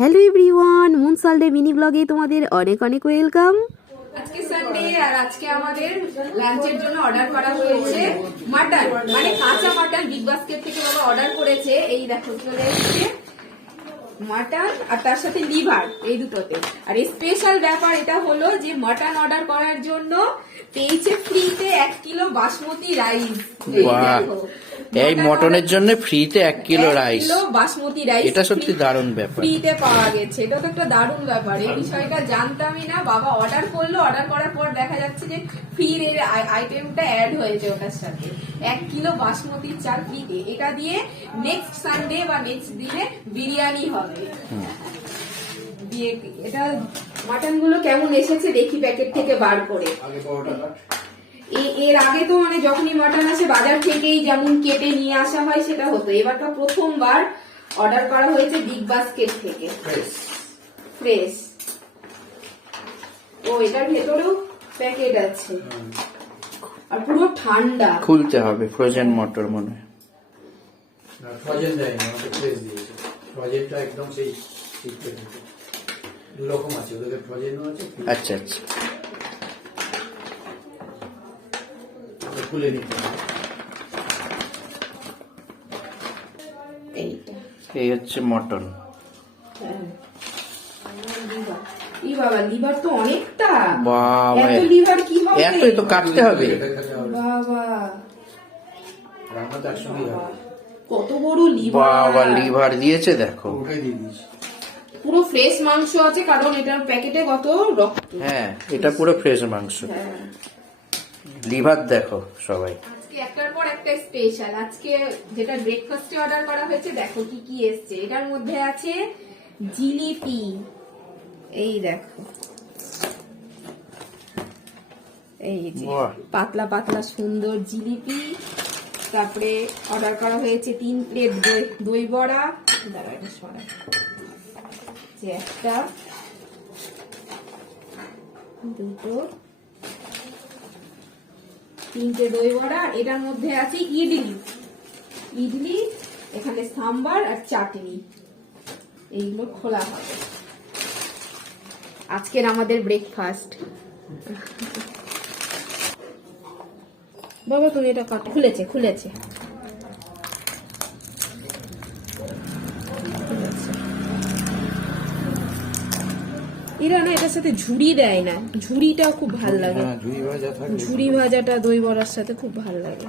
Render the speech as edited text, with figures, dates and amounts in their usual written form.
Hello everyone, moon সালডে mini ব্লগে তোমাদের অনেক অনেক ওয়েলকাম। আজকে সানডে আর আজকে আমাদের লাঞ্চের জন্য অর্ডার করা হয়েছে মাটন, মানে কাঁচা মাটন। বিগ বাস্কেট থেকে বাবা অর্ডার করেছে। এই দেখো চলে এসেছে মাটন আর তার সাথে লিভার, এই দুটোতে। আর স্পেশাল ব্যাপার এটা হলো যে মাটন অর্ডার করার জন্য পেয়েছে ফ্রিতে 1 কিলো বাসমতি রাইস। এই মটনের জন্য ফ্রিতে 1 কিলো রাইস, বাসমতি রাইস, এটা সত্যি দারুণ ব্যাপার। ফ্রিতে পাওয়া গেছে, এটা তো একটা দারুণ ব্যাপার। এই বিষয়টা জানতামই না। বাবা অর্ডার করলো, অর্ডার করার পর দেখা যাচ্ছে যে ফ্রির এর আইটেমটা অ্যাড হয়েছে ওটার সাথে। 1 কিলো বাসমতি চাল ফ্রিতে। এটা দিয়ে নেক্সট সানডে বা নেক্সট দিনে বিরিয়ানি হবে। দিয়ে এটা মাটন গুলো কেমন এসেছে দেখি প্যাকেট থেকে বার করে। এর আগে তো মানে যখনই মাটন আসে বাজার থেকেই যেমন কেটে নিয়ে আসা হয় সেটা হতো। এবারটা প্রথমবার অর্ডার করা হয়েছে বিগ বাস্কেট থেকে, ফ্রেশ। ও এটার ভেতরেও প্যাকেট আছে আর পুরো ঠান্ডা। খুলতে হবে, ফ্রোজেন মটর মনে হয়। না, ফ্রোজেন দেয়নি, আমাকে ফ্রেশ দিয়েছে। ফ্রোজেনটা একদম সেই শীতকে থেকে দু রকম আছে, ওদের ফ্রোজেনও আছে। আচ্ছা আচ্ছা, খুলে নিতে হবে। এইটা এই হচ্ছে মটন। ই বাবা, লিভার তো অনেকটা। বাবা, এত লিভার কি হবে? এতই তো কাটতে হবে। বাবা রান্না তো একসঙ্গেই হবে। কত বড় লিভার! বাবা, লিভার দিয়েছে দেখো। ওটাই দিয়ে দিয়েছি। পুরো ফ্রেশ মাংস আছে, কারণ এটার প্যাকেটে কত রক্ত। হ্যাঁ, এটা পুরো ফ্রেশ মাংস। হ্যাঁ। লিভার দেখো সবাই। আজকে একটার পর একটা স্পেশাল। আজকে যেটা ব্রেকফাস্টে অর্ডার করা হয়েছে, দেখো কি কি এসছে। এটার মধ্যে আছে জিলিপি, এই দেখো, এই যে বাহ। পাতলা পাতলা সুন্দর জিলিপি। তারপরে অর্ডার করা হয়েছে 3 প্লেট দই বড়া। দাঁড়াও, এটা সরাই। যে একটা, দুটো, 3টে দই বড়া। এটার মধ্যে আছে ইডলি, এখানে সাম্বার আর চাটনি। এইগুলো খোলা হবে আজকের আমাদের ব্রেকফাস্ট। বাবা তুমি এটা কাট। খুলেছে। এরা না এটার সাথে ঝুড়ি দেয় না, ঝুড়িটাও খুব ভাল লাগে। ঝুড়ি ভাজাটা দই বড়ার সাথে খুব ভাল লাগে।